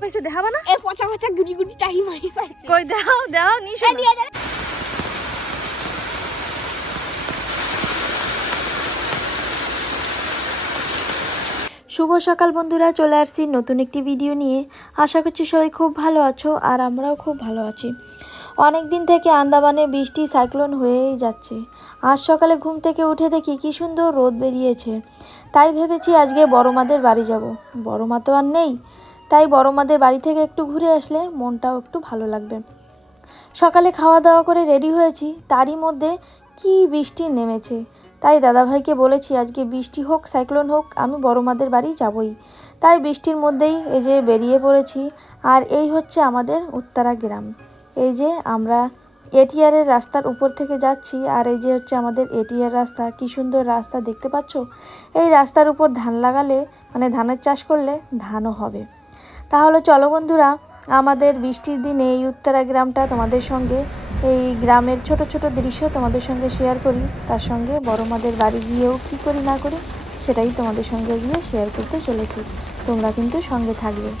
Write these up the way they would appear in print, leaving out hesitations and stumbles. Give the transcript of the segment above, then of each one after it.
পয়সা দেখাবা না? এ পচা পচা গুড়ি গুড়ি টাইম আই পাইছে। কই দাও দাও নিশো। শুভ সকাল বন্ধুরা, চলে আসছি নতুন একটি ভিডিও নিয়ে। আশা করছি সবাই খুব ভালো আছো আর আমরাও খুব ভালো আছি। অনেক দিন থেকে আন্দামানে বৃষ্টি সাইক্লোন হয়েই যাচ্ছে। আজ সকালে ঘুম থেকে উঠে দেখি কি সুন্দর রোদ বেরিয়েছে। তাই ভেবেছি আজকে বড় মাদের বাড়ি যাব। বড় মা তো আর নেই, তাই বড় মাদের বাড়ি থেকে একটু ঘুরে আসলে মনটাও একটু ভালো লাগবে। সকালে খাওয়া দাওয়া করে রেডি হয়েছি, তারই মধ্যে কি বৃষ্টি নেমেছে। তাই দাদাভাইকে বলেছি আজকে বৃষ্টি হোক সাইক্লোন হোক আমি বড় মাদের বাড়ি যাবই। তাই বৃষ্টির মধ্যেই এই যে বেরিয়ে পড়েছি। আর এই হচ্ছে আমাদের উত্তরা গ্রাম। এই যে আমরা এটিআরের রাস্তার উপর থেকে যাচ্ছি, আর এই যে হচ্ছে আমাদের এটিআর রাস্তা। কি সুন্দর রাস্তা দেখতে পাচ্ছ। এই রাস্তার উপর ধান লাগালে মানে ধানের চাষ করলে ধানও হবে। তাহলে চলো বন্ধুরা, আমাদের বৃষ্টির দিনে এই উত্তরা গ্রামটা তোমাদের সঙ্গে, এই গ্রামের ছোট ছোট দৃশ্য তোমাদের সঙ্গে শেয়ার করি। তার সঙ্গে বড় মাদের বাড়ি গিয়েও কী করি না করি সেটাই তোমাদের সঙ্গে গিয়ে শেয়ার করতে চলেছি। তোমরা কিন্তু সঙ্গে থাকবে।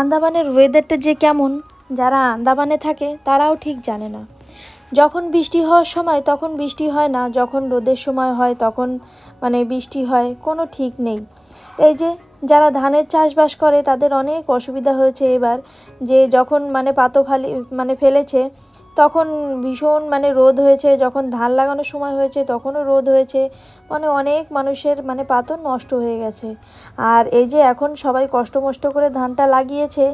আন্দামানের ওয়েদারটা যে কেমন, যারা আন্দামানে থাকে তারাও ঠিক জানে না। যখন বৃষ্টি হওয়ার সময় তখন বৃষ্টি হয় না, যখন রোদের সময় হয় তখন মানে বৃষ্টি হয়, কোনো ঠিক নেই। এই যে যারা ধানের চাষবাস করে তাদের অনেক অসুবিধা হয়েছে এবার। যে যখন মানে পাতো ফেলেছে তখন ভীষণ মানে রোদ হয়েছে, যখন ধান লাগানোর সময় হয়েছে তখনও রোদ হয়েছে, মানে অনেক মানুষের মানে পাতো নষ্ট হয়ে গেছে। আর এই যে এখন সবাই কষ্ট মষ্ট করে ধানটা লাগিয়েছে,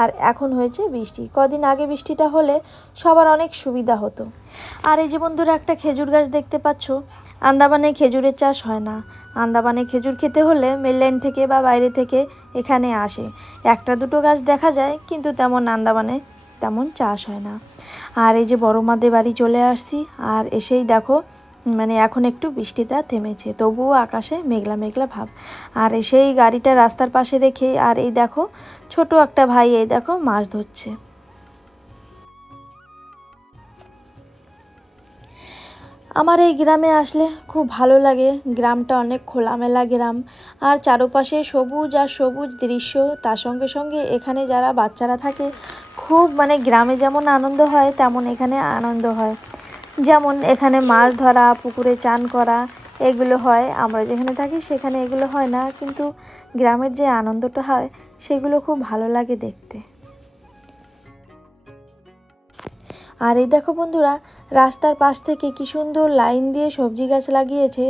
আর এখন হয়েছে বৃষ্টি। কদিন আগে বৃষ্টিটা হলে সবার অনেক সুবিধা হতো। আর এই যে বন্ধুরা একটা খেজুর গাছ দেখতে পাচ্ছ। আন্দামানে খেজুরের চাষ হয় না। আন্দামানে খেজুর খেতে হলে মেনল্যান্ড থেকে বা বাইরে থেকে এখানে আসে। একটা দুটো গাছ দেখা যায়, কিন্তু তেমন আন্দামানে তেমন চাষ হয় না। আর এই যে বড় মাদের বাড়ি চলে আসছি, আর এসেই দেখো মানে এখন একটু বৃষ্টিটা থেমেছে, তবুও আকাশে মেঘলা মেঘলা ভাব। আর এসেই গাড়িটা রাস্তার পাশে রেখে, আর এই দেখো ছোট একটা ভাই এই দেখো মাছ ধরছে। আমার এই গ্রামে আসলে খুব ভালো লাগে। গ্রামটা অনেক খোলামেলা গ্রাম, আর চারপাশে সবুজ আর সবুজ দৃশ্য। তার সঙ্গে সঙ্গে এখানে যারা বাচ্চারা থাকে খুব মানে গ্রামে যেমন আনন্দ হয় তেমন এখানে আনন্দ হয়। যেমন এখানে মাছ ধরা, পুকুরে চান করা এগুলো হয়। আমরা যেখানে থাকি সেখানে এগুলো হয় না, কিন্তু গ্রামের যে আনন্দটা হয় সেগুলো খুব ভালো লাগে দেখতে। আর এই দেখো বন্ধুরা, রাস্তার পাশ থেকে কি সুন্দর লাইন দিয়ে সবজি গাছ লাগিয়েছে।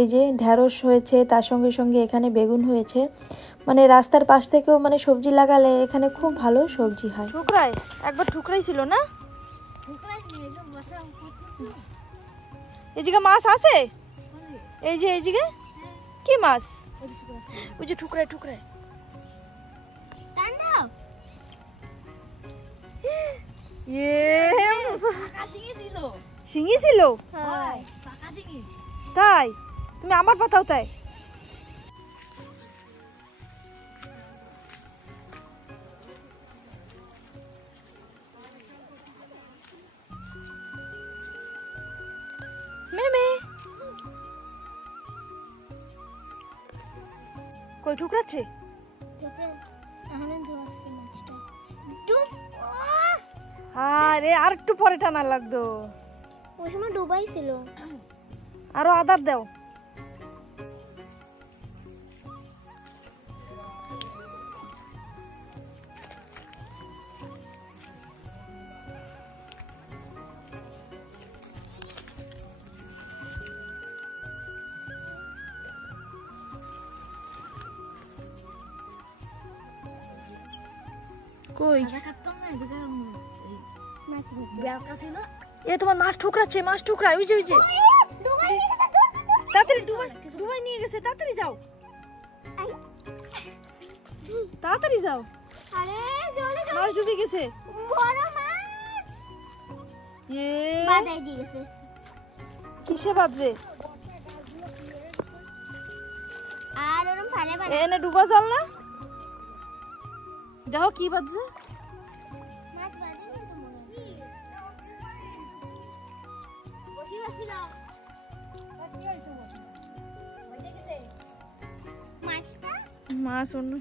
এই যে ঢেঁড়স হয়েছে, তার সঙ্গে সঙ্গে এখানে বেগুন হয়েছে। মানে রাস্তার পাশ থেকেও মানে সবজি লাগালে এখানে খুব ভালো সবজি হয়। ঠুকরাই একবার ঠুকরাই ছিল না? এই জায়গা মাছ আছে? এই যে এই জায়গা কি মাছ? ওই যে ঠুকরাই ঠুকরাই। শিঙি ছিল তাই? তুমি আমার পাতাও তাই? মেমে কই ঠুকরাচ্ছে? আরে আর একটু পরে টানা লাগতো, ওই সময় ডুবাই ছিল। আরো আদার দাও। কই এ তোমার মাছ ঠুকরাচ্ছে, মাছ ঠুকরায়। ওই যে ওই যে তাড়াতাড়ি ডুবাই নিয়ে গেছে, তাড়াতাড়ি যাও, তাড়াতাড়ি যাও। আরে জলদি মাছ ডুবে গেছে, বড় মাছ। বাদাই দিয়ে গেছে। কিসে বাজে? আর ওরম ফালে ফালে এনে ডুবা জল না, দেখো কি বাজে। মাছ বাজে না তো মনে মাছটা মাছ অন্য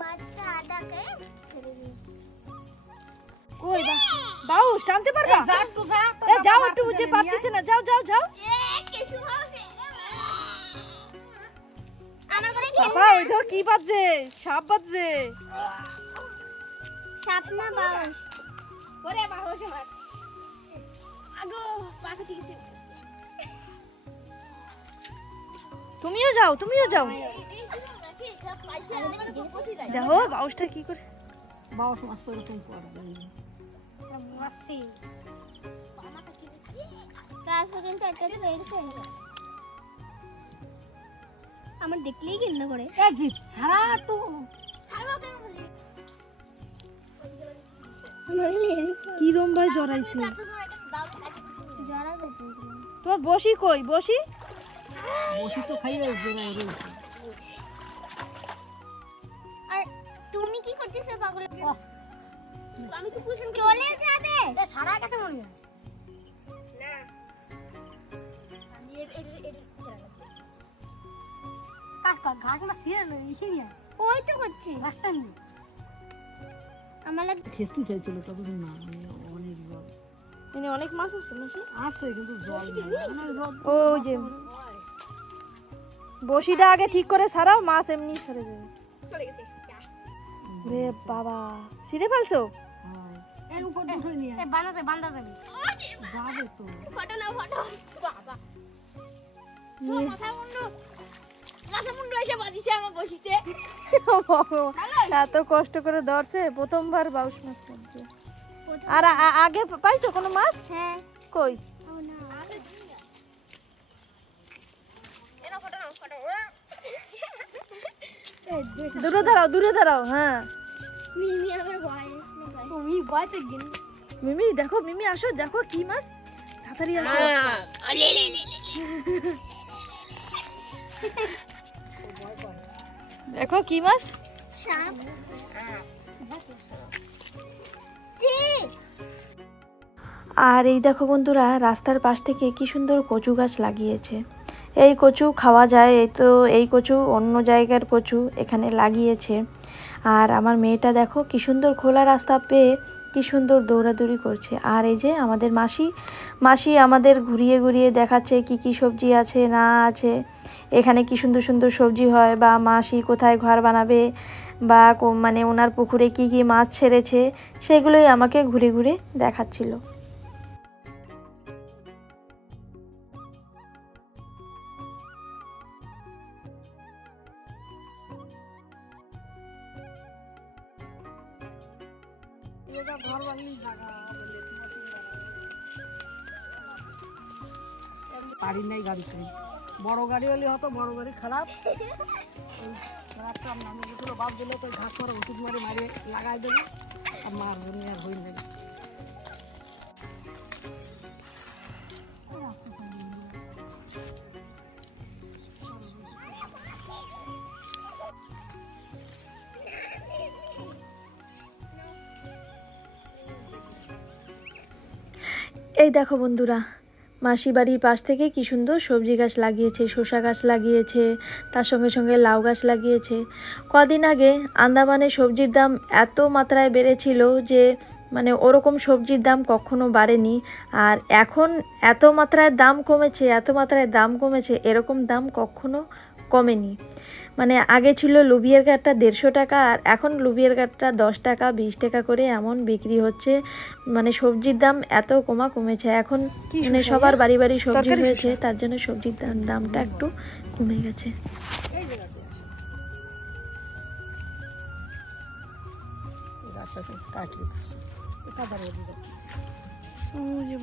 মাছটা আদাকে ছেড়ে দিই। কই বাউস টানতে পারবা? এ যাও একটু বুঝে পারতেছ না, যাও যাও যাও। কিছু হবে আমার করে বাবা ওই তো কি বাজছে, সাপ বাজছে। সাপ না বাউস। ওরে বাউস আমার আগো পাখি দিছে। তুমিও যাও, তুমিও যাও। দেখো বাউসটা কি করে। বাউস মাছ করে তুমি করবে মাসি কাজ পর্যন্ত একটা বের করে আমার দেখলেই ঘৃণা করে। এই জি সারা তো কি রম ভাই জড়াইছে। জড়া দিতে তোমার বসি কই? বসি বসি তো খাইয়ে জোড়ায় রয়েছে। আর তুমি কি করতেছো পাগল? আমি তো কুশন চলে যাবে এ সারা কাছে মনে হয় না আমি এর কাকা ঘাট না সিয়ে না ইসে নিয়ে ওই তো করছি রাস্তা নিয়ে আমার খেস্তি চাইছিল ততদিন না অনেক জল এনে অনেক মাছ আছে মাসি। আছে কিন্তু জল নেই ওই যে বসিটা আগে ঠিক করে ছাড়াও, মাছ এমনি ছেড়ে যাবে। চলে গেছে রে বাবা ছিঁড়ে ফেলছো? এই উপর উঠে নিয়ে এ বানাতে বান্দা দেবে যাবে তো ফটো না ফটো বাবা সব মাথা মুন্ডু এসে বাজিছে আমার বসিতে। এত কষ্ট করে ধরছে, প্রথমবার বাউস মাছ ধরছে। আর আগে পাইছো কোনো মাছ? হ্যাঁ কই? ও না এনা ফটো না ফটো দূরে দাঁড়াও, দূরে দাঁড়াও। হ্যাঁ মিমি আমার ভয় তুমি ভয়তে গেল মিমি দেখো, মিমি আসো, দেখো কি মাছ। তাড়াতাড়ি আসো। দেখো কি মাছ। সাপ জি আর এই দেখো বন্ধুরা, রাস্তার পাশ থেকে কি সুন্দর কচু গাছ লাগিয়েছে। এই কচু খাওয়া যায়, এই তো এই কচু অন্য জায়গার কচু এখানে লাগিয়েছে। আর আমার মেয়েটা দেখো কি সুন্দর খোলা রাস্তা পেয়ে কি সুন্দর দৌড়াদৌড়ি করছে। আর এই যে আমাদের মাসি আমাদের ঘুরিয়ে ঘুরিয়ে দেখাচ্ছে কি কি সবজি আছে না আছে, এখানে কি সুন্দর সুন্দর সবজি হয়, বা মাসি কোথায় ঘর বানাবে, বা মানে ওনার পুকুরে কি কি মাছ ছেড়েছে, সেগুলোই আমাকে ঘুরে ঘুরে দেখাচ্ছিল। পারি নাই গাড়ি করি বড় গাড়ি হলে হতো, বড় গাড়ি খারাপ রাস্তার নামে গেছিল বাপ দিলে তো ঘাস মারা ওষুধ মারি মারিয়ে লাগাই দেবো আর মার জন্য আর হয়ে যাবে। এই দেখো বন্ধুরা, মাসি বাড়ির পাশ থেকে কি সুন্দর সবজি গাছ লাগিয়েছে, শসা গাছ লাগিয়েছে, তার সঙ্গে সঙ্গে লাউ গাছ লাগিয়েছে। কদিন আগে আন্দামানে সবজির দাম এত মাত্রায় বেড়েছিল যে মানে ওরকম সবজির দাম কখনো বাড়েনি। আর এখন এত মাত্রায় দাম কমেছে, এরকম দাম কখনো কমেনি। মানে আগে ছিল লুবিয়ার কাঠটা 150 টাকা, আর এখন লুবিয়ার কাঠটা 10 টাকা 20 টাকা করে এমন বিক্রি হচ্ছে। মানে সবজির দাম এত কমেছে এখন, মানে সবার বাড়ি বাড়ি সবজি হয়েছে, তার জন্য সবজির দামটা একটু কমে গেছে।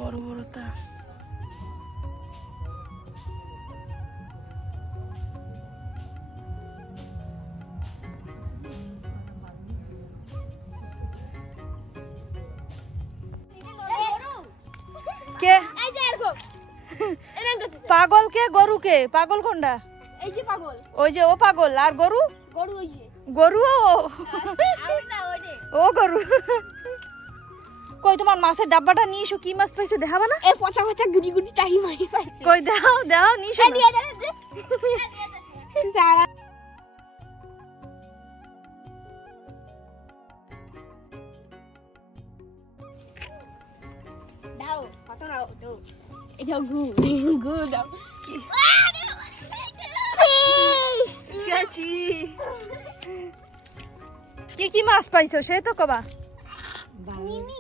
বড় বড় তা কে এই যে এরকম এরকম করতে পাগল কে গরু কে? পাগল কোনটা? এই যে পাগল ওই যে ও পাগল, আর গরু? গরু হইছে গরু আমি না ওইটে ও গরু। কই তোমার মাছের ডাব্বাটা নিয়ে এসো, কি মাছ পাইছো দেখাবা না? এ পচা পচা গুড়ি গুড়ি টাহি মারি পাইছে। কই দাও দাও নিয়ে এসো। দিয়ে দে সারা দাও কত নাও তো এই দাও গু গু দাও গেছি। কি কি মাছ পাইছো সে তো কবা।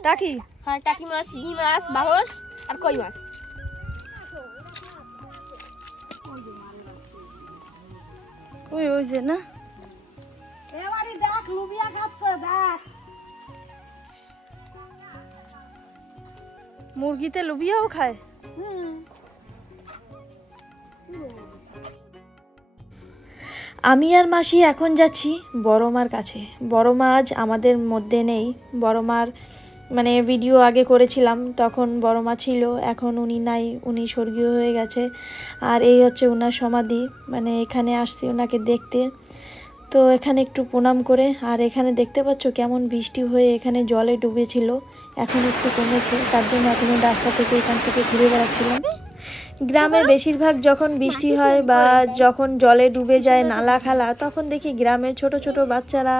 টাকি হ্যাঁ টাকি মাছ, শিঙি মাছ, বাহস আর কই মাছ। ওই ওই যে না এবারে দেখ লুবিয়া খাচ্ছে দেখ। মুরগিতে লুবিয়াও খায়। আমি আর মাসি এখন যাচ্ছি বড় মার কাছে। বড় মা আজ আমাদের মধ্যে নেই। বড় মার মানে ভিডিও আগে করেছিলাম, তখন বড় মা ছিল, এখন উনি নাই, উনি স্বর্গীয় হয়ে গেছে। আর এই হচ্ছে ওনার সমাধি, মানে এখানে আসছি ওনাকে দেখতে। তো এখানে একটু প্রণাম করে, আর এখানে দেখতে পাচ্ছ কেমন বৃষ্টি হয়ে এখানে জলে ডুবেছিল, এখন একটু কমেছে, তার জন্য এখন রাস্তা থেকে এখান থেকে ঘুরে বেড়াচ্ছিলাম। গ্রামে বেশিরভাগ যখন বৃষ্টি হয় বা যখন জলে ডুবে যায় নালা খালা, তখন দেখি গ্রামের ছোট ছোট বাচ্চারা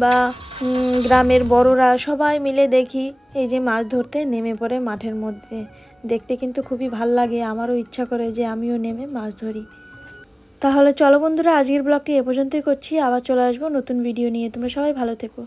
বা গ্রামের বড়রা সবাই মিলে দেখি এই যে মাছ ধরতে নেমে পড়ে মাঠের মধ্যে। দেখতে কিন্তু খুবই ভাল লাগে, আমারও ইচ্ছা করে যে আমিও নেমে মাছ ধরি। তাহলে চলো বন্ধুরা, আজকের ব্লগটি এ পর্যন্তই করছি, আবার চলে আসবো নতুন ভিডিও নিয়ে। তোমরা সবাই ভালো থেকো।